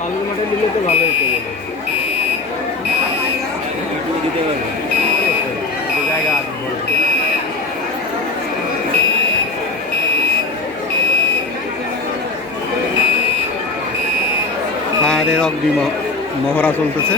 বালুর মাঠে নিলে তো ভালোই তো দিতে পারবে জায়গা আছে বড়। ফায়ারের অগ্নি মহড়া চলতেছে।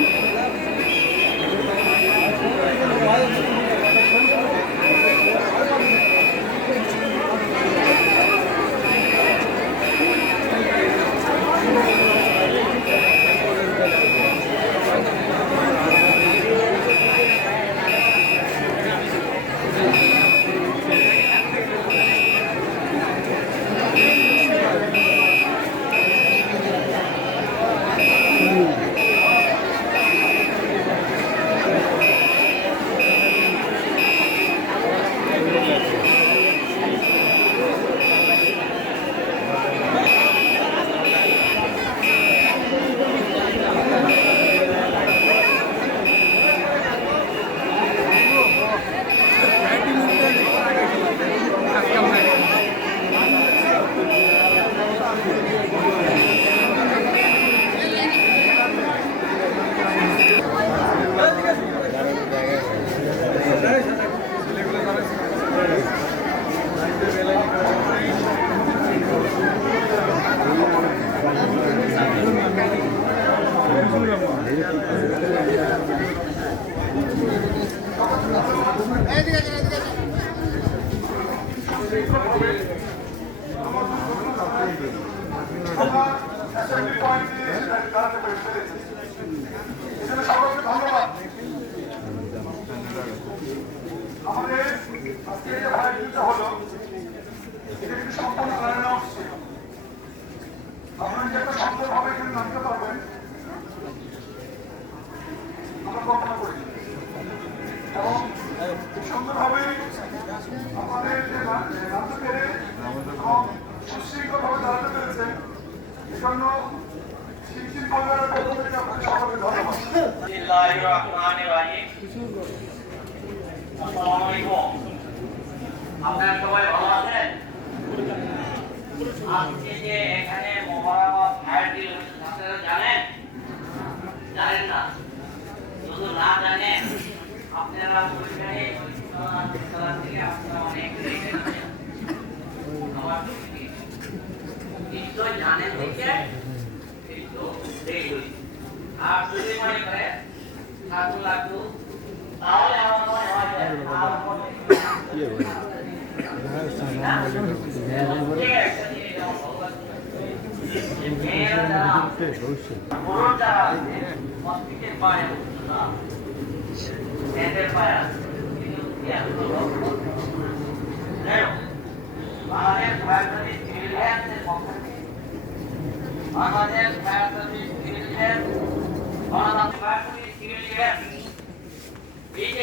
আমাদের আজকে যে ভাইটা হলো এটা কিন্তু সম্পূর্ণ আনাউন্স ছিল। আপনারা যে একটা সুন্দরভাবে এখানে নামতে পারবেন আমরা কল্পনা করি এবং সুন্দরভাবে আমাদের যে নামতে পেরে এবং সুশৃঙ্খলভাবে দাঁড়াতে পেরেছেন এজন্য শিক্ষিত পরিবারের পক্ষ থেকে আপনাদের সকলকে ধন্যবাদ। আপনারা সবাই ভালো আছেন? আজকে যে এখানে মোবারক ফায়ার ডিল আপনারা জানেন? জানেন না? শুধু না জানেন আপনারা ওইখানে থেকে আপনারা অনেক আমার নিশ্চয় জানেন দেখে কিন্তু আর যদি মনে করে ঠাকুর লাগু তাহলে আমার মনে হয়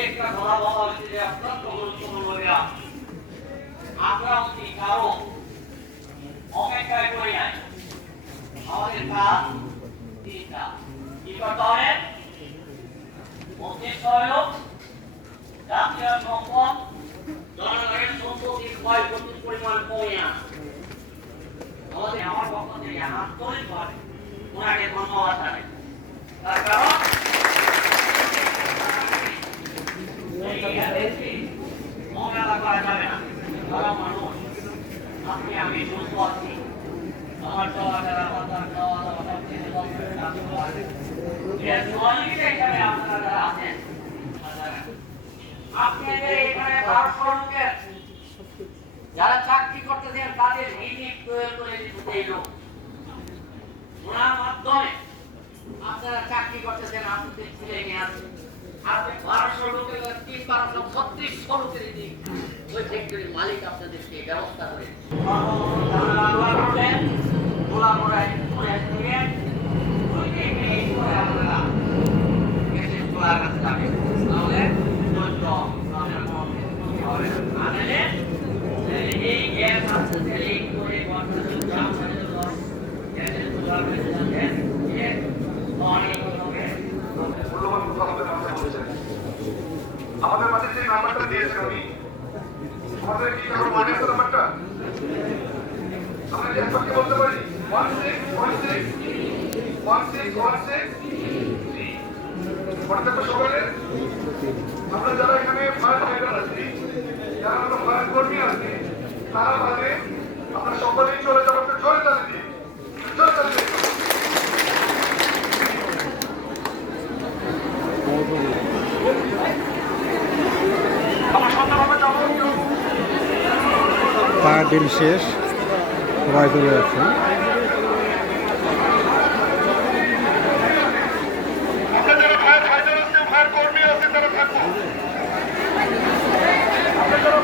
একটা বলা বলা হচ্ছে যে অত্যন্ত গুরুত্বপূর্ণ আমরা অতি কারো অপেক্ষায় করি নাই। আমাদের কাজ তিনটা। কি করতে হবে? উদ্দেশ্য হল জাতীয় সম্পদ জনগণের সম্পত্তির ক্ষয় প্রচুর পরিমাণ কমে আনা। আমাদের আমার পক্ষ থেকে আন্তরিকভাবে ওনাকে ধন্যবাদ জানাই। তার কারণ মহড়া করা যাবে না। তারা মানুষ আপনি আমি সুস্থ আছি আমার চলাফেরা কথা খাওয়া দাওয়া সব কিছু এখানে আপনারা যারা আছেন আপনি এখানে 1200 লোকের যারা চাকরি করতেছেন তাদের রিজিক তৈরি করে দিতে এই লোক ওনার মাধ্যমে আপনারা চাকরি করতেছেন আপনাদের ছেলে মেয়ে আছে আপনি 1200 লোকের 3-1236 লোকের রিজিক ওই ফ্যাক্টরির মালিক আপনাদেরকে ব্যবস্থা করে তোলা করে কাছে যাবে তাহলে এই গ্যাস আসতে করে আমাদের মাঝে যে নাম্বারটা দিয়েছে উনি আমাদের কি কারো মনে আছে নাম্বারটা? আমরা যে একবার বলতে পারি 1616 মনে থাকবে সকালে আমরা যারা এখানে ফায়ার ফাইটার আছি, যারা আমরা ফায়ার কর্মী আছি, তারা বাদে আমরা সকলেই চলে যাবো একটা জোরে তালি দিই, জোরে তালি দিই। আমরা সন্ধ্যাভাবে যাবো। ফায়ার ডিল শেষ, সবাই চলে যাচ্ছে। আমরা যারা ফায়ার ফাইটার আছে, ফায়ার কর্মী আছে, তারা থাকবো। আমরা যারা